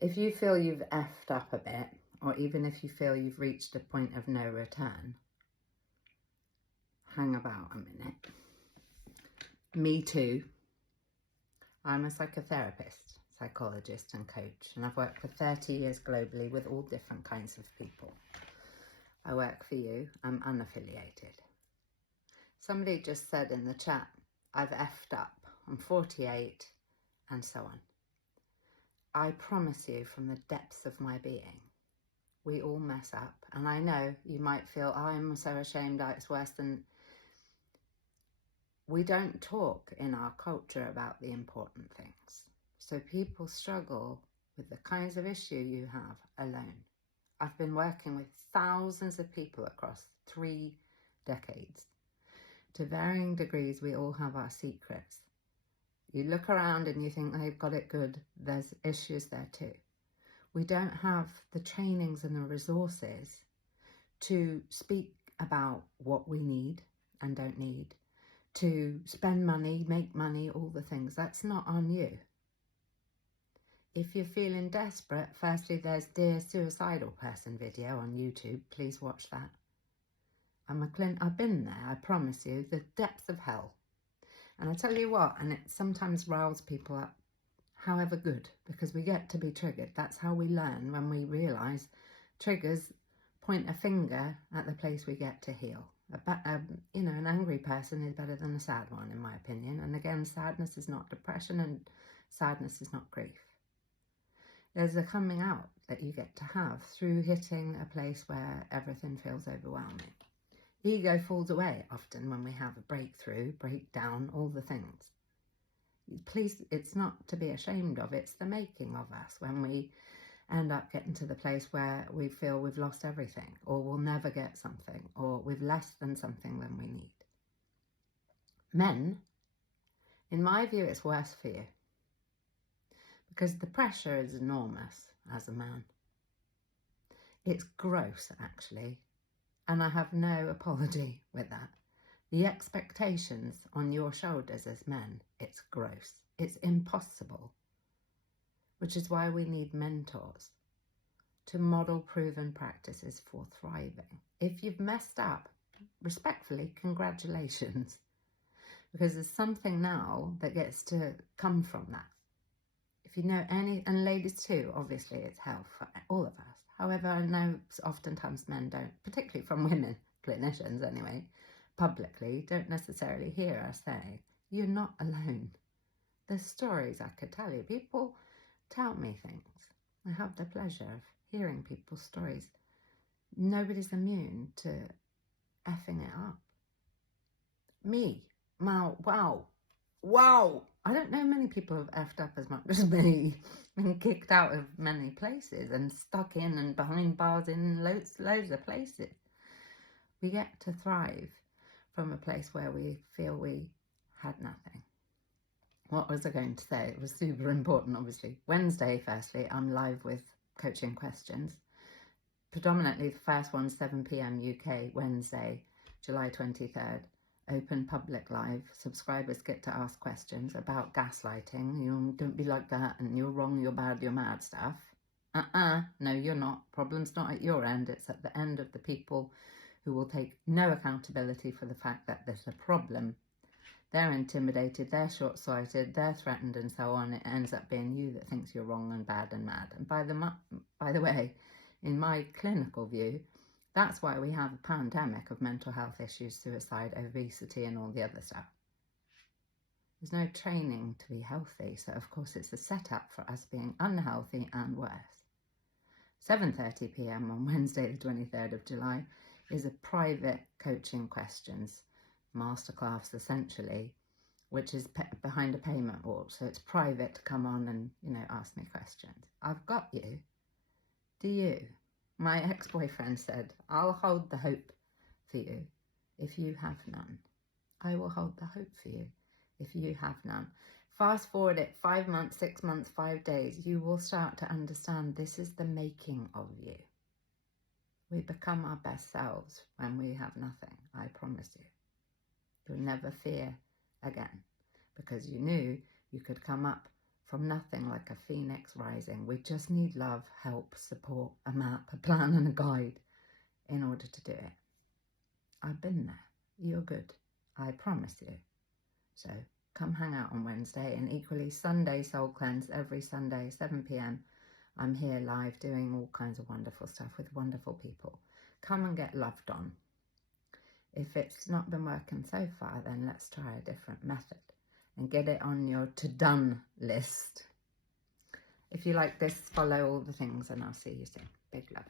If you feel you've effed up a bit, or even if you feel you've reached a point of no return, hang about a minute. Me too. I'm a psychotherapist, psychologist and coach, and I've worked for 30 years globally with all different kinds of people. I work for you. I'm unaffiliated. Somebody just said in the chat, I've effed up. I'm 48 and so on. I promise you from the depths of my being, we all mess up. And I know you might feel, oh, I'm so ashamed, it's worse than... We don't talk in our culture about the important things. So people struggle with the kinds of issue you have alone. I've been working with thousands of people across 3 decades. To varying degrees, we all have our secrets. You look around and you think they've got it good. There's issues there too. We don't have the trainings and the resources to speak about what we need and don't need, to spend money, make money, all the things. That's not on you. If you're feeling desperate, firstly, there's Dear Suicidal Person video on YouTube. Please watch that. I've been there, I promise you, the depths of hell. And I tell you what, and it sometimes riles people up, however good, because we get to be triggered. That's how we learn, when we realise triggers point a finger at the place we get to heal. An angry person is better than a sad one, in my opinion. And again, sadness is not depression and sadness is not grief. There's a coming out that you get to have through hitting a place where everything feels overwhelming. Ego falls away often when we have a breakthrough, breakdown, all the things. Please, it's not to be ashamed of, it's the making of us when we end up getting to the place where we feel we've lost everything, or we'll never get something, or we've less than something than we need. Men, in my view, it's worse for you because the pressure is enormous as a man. It's gross, actually, and I have no apology with that. The expectations on your shoulders as men, it's gross. It's impossible. Which is why we need mentors to model proven practices for thriving. If you've messed up, respectfully, congratulations. Because there's something now that gets to come from that. If you know any, and ladies too, obviously it's hell for all of us. However, I know oftentimes men don't, particularly from women, clinicians anyway, publicly, don't necessarily hear us say, you're not alone. There's stories I could tell you. People tell me things. I have the pleasure of hearing people's stories. Nobody's immune to effing it up. Me, wow. I don't know many people have effed up as much as me, been kicked out of many places and stuck in and behind bars in loads of places. We get to thrive from a place where we feel we had nothing. What was I going to say? It was super important, obviously. Wednesday, firstly, I'm live with coaching questions. Predominantly the first one, 7 p.m. UK, Wednesday, July 23rd. Open public live. Subscribers get to ask questions about gaslighting. Don't be like that, and you're wrong, you're bad, you're mad stuff. No, you're not. Problem's not at your end. It's at the end of the people who will take no accountability for the fact that there's a problem. They're intimidated, they're short-sighted, they're threatened, and so on. It ends up being you that thinks you're wrong and bad and mad. And by the way, in my clinical view, that's why we have a pandemic of mental health issues, suicide, obesity, and all the other stuff. There's no training to be healthy, so of course it's a setup for us being unhealthy and worse. 7:30 p.m. on Wednesday, the 23rd of July, is a private coaching questions masterclass, essentially, which is behind a payment wall. So it's private to come on and, ask me questions. I've got you. Do you? My ex-boyfriend said, I'll hold the hope for you if you have none. I will hold the hope for you if you have none. Fast forward it 5 months, 6 months, 5 days, you will start to understand this is the making of you. We become our best selves when we have nothing, I promise you. You'll never fear again because you knew you could come up from nothing, like a phoenix rising. We just need love, help, support, a map, a plan and a guide in order to do it. I've been there. You're good. I promise you. So come hang out on Wednesday, and equally Sunday Soul Cleanse every Sunday, 7 p.m. I'm here live doing all kinds of wonderful stuff with wonderful people. Come and get loved on. If it's not been working so far, then let's try a different method and get it on your to-done list. If you like this, follow all the things, and I'll see you soon. Big love.